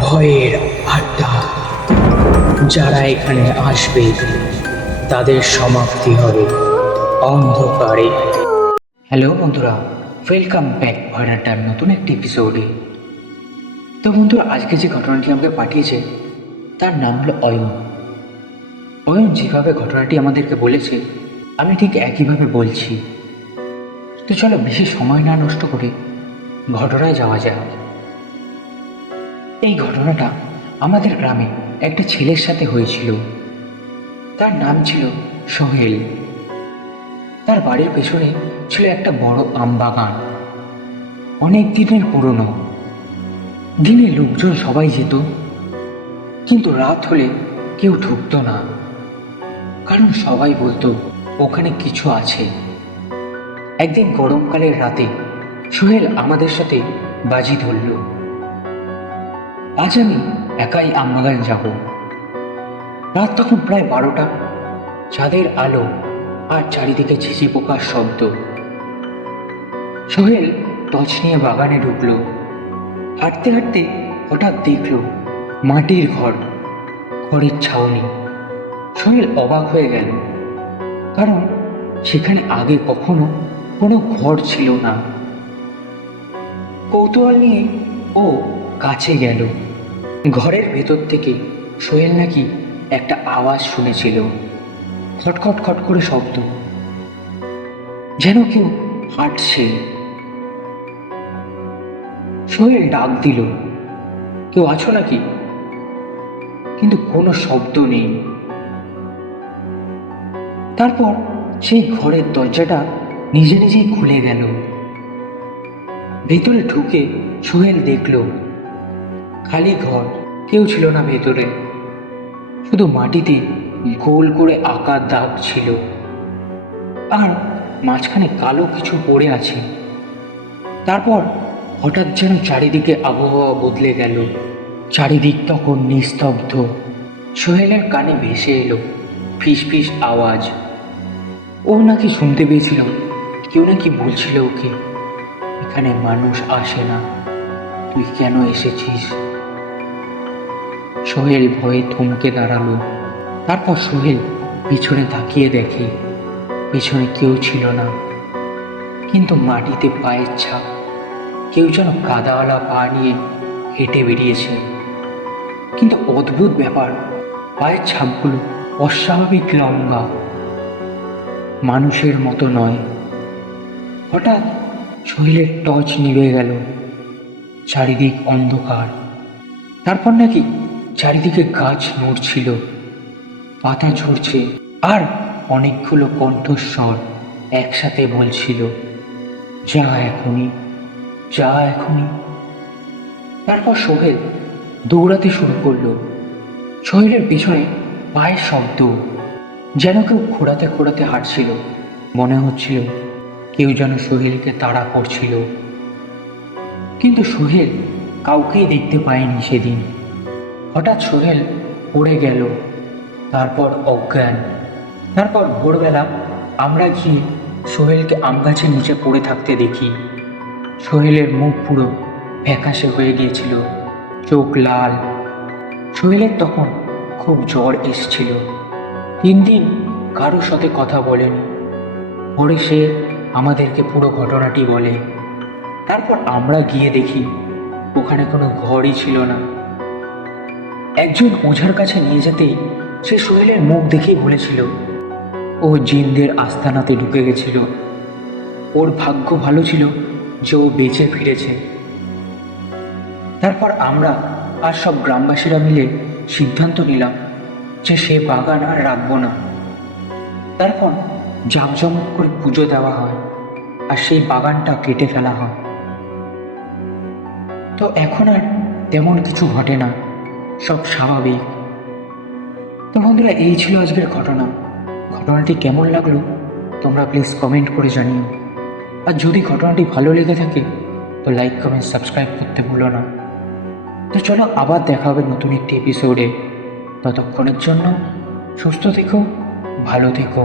ভয়ের আড্ডা। যারা এখানে আসবে তাদের সমাপ্তি হবে অন্ধকারে। হ্যালো বন্ধুরা, ওয়েলকাম ব্যাক ভয়ের আড্ডার নতুন একটি এপিসোডে। তো বন্ধুরা, আজকে যে ঘটনাটি আমাকে পাঠিয়েছে তার নাম হলো অয়ন। অয়ন যেভাবে ঘটনাটি আমাদেরকে বলেছে আমি ঠিক একইভাবে বলছি। তো চলো বেশি সময় না নষ্ট করে ঘটনায় যাওয়া যাক। এই ঘটনাটা আমাদের গ্রামে একটা ছেলের সাথে হয়েছিল। তার নাম ছিল সোহেল। তার বাড়ির পেছনে ছিল একটা বড় আম বাগান, অনেক দিনের পুরনো। দিনে লোকজন সবাই যেত, কিন্তু রাত হলে কেউ ঢুকতো না, কারণ সবাই বলতো ওখানে কিছু আছে। একদিন গরমকালের রাতে সোহেল আমাদের সাথে বাজি ধরল, আজ আমি একাই আমবাগান যাব। রাত তখন প্রায় 12টা। চাঁদের আলো আর চারিদিকে ঝিঝি পোকার শব্দ। সোহেল টর্চ নিয়ে বাগানে ঢুকলো। হাঁটতে হাঁটতে হঠাৎ দেখলো মাটির ঘর, ঘরের ছাউনি। সোহেল অবাক হয়ে গেল, কারণ সেখানে আগে কখনো কোনো ঘর ছিল না। কৌতূহল নিয়ে ও কাছে গেল। ঘরের ভেতর থেকে সোহেল নাকি একটা আওয়াজ শুনেছিল, খটখট খট করে শব্দ, যেন কেউ হাঁটছে। সোহেল ডাক দিল, কেউ আছো নাকি? কিন্তু কোনো শব্দ নেই। তারপর সেই ঘরের দরজাটা নিজে নিজেই খুলে গেল। ভেতরে ঢুকে সোহেল দেখল খালি ঘর, কেউ ছিল না ভেতরে। শুধু মাটিতে গোল করে আঁকা দাগ ছিল, আর মাঝখানে কালো কিছু পড়ে আছে। তারপর হঠাৎ যেন চারিদিকে আবহাওয়া বদলে গেল। চারিদিক তখন নিস্তব্ধ। সোহেলের কানে ভেসে এলো ফিস ফিস আওয়াজ। ও নাকি শুনতে পেয়েছিল কেউ নাকি বলছিল ওকে, এখানে মানুষ আসে না, তুই কেন এসেছিস? সোহেল ভয়ে থমকে দাঁড়ালো। তারপর সোহেল পিছনে তাকিয়ে দেখে পিছনে কেউ ছিল না, কিন্তু মাটিতে পায়ের ছাপ। কেউ যেন কাদাওয়ালা পা নিয়ে হেঁটে বেরিয়েছে। কিন্তু অদ্ভুত ব্যাপার, পায়ের ছাপগুলো অস্বাভাবিক লম্বা, মানুষের মতো নয়। হঠাৎ সোহেলের টর্চ নিভে গেল। চারিদিক অন্ধকার। তারপর নাকি চারিদিকে গাছ নড়ছিল, পাতা ঝরছে, আর অনেকগুলো কণ্ঠস্বর একসাথে বলছিল, যা এখনই, যা এখনই। তারপর সোহেল দৌড়াতে শুরু করলো। সোহেলের পিছনে পায়ের শব্দ, যেন কেউ খোঁড়াতে খোঁড়াতে হাঁটছিল। মনে হচ্ছিল কেউ যেন সোহেলকে তাড়া করছিল, কিন্তু সোহেল কাউকেই দেখতে পায়নি সেদিন। হঠাৎ সোহেল পড়ে গেল, তারপর অজ্ঞান। তারপর ভোরবেলা আমরা গিয়ে সোহেলকে আম গাছের নিচে পড়ে থাকতে দেখি। সোহেলের মুখ পুরো ফ্যাকাশে হয়ে গিয়েছিল, চোখ লাল। সোহেলের তখন খুব জ্বর এসেছিল। 3 দিন কারোর সাথে কথা বলেনি। পরে সে আমাদেরকে পুরো ঘটনাটি বলে। তারপর আমরা গিয়ে দেখি ওখানে কোনো ঘরই ছিল না। একজন ওঝার কাছে নিয়ে যেতেই সে সোহেলের মুখ দেখেই বলেছিল ও জিনদের আস্তানাতে ঢুকে গেছিল। ওর ভাগ্য ভালো ছিল যে ও বেঁচে ফিরেছে। তারপর আমরা আর সব গ্রামবাসীরা মিলে সিদ্ধান্ত নিলাম যে সে বাগান আর রাখবো না। তারপর জাঁকজমক করে পুজো দেওয়া হয়, আর সেই বাগানটা কেটে ফেলা হয়। তো এখন আর তেমন কিছু ঘটে না, সব স্বাভাবিক। তো বন্ধুরা, এই ছিল আজকের ঘটনা। ঘটনাটি কেমন লাগলো তোমরা প্লিজ কমেন্ট করে জানিও। আর যদি ঘটনাটি ভালো লেগে থাকে তো লাইক, কমেন্ট, সাবস্ক্রাইব করতে ভুলো না। তো চলো আবার দেখা হবে নতুন একটি এপিসোডে। ততক্ষণের জন্য সুস্থ থেকো, ভালো থেকো।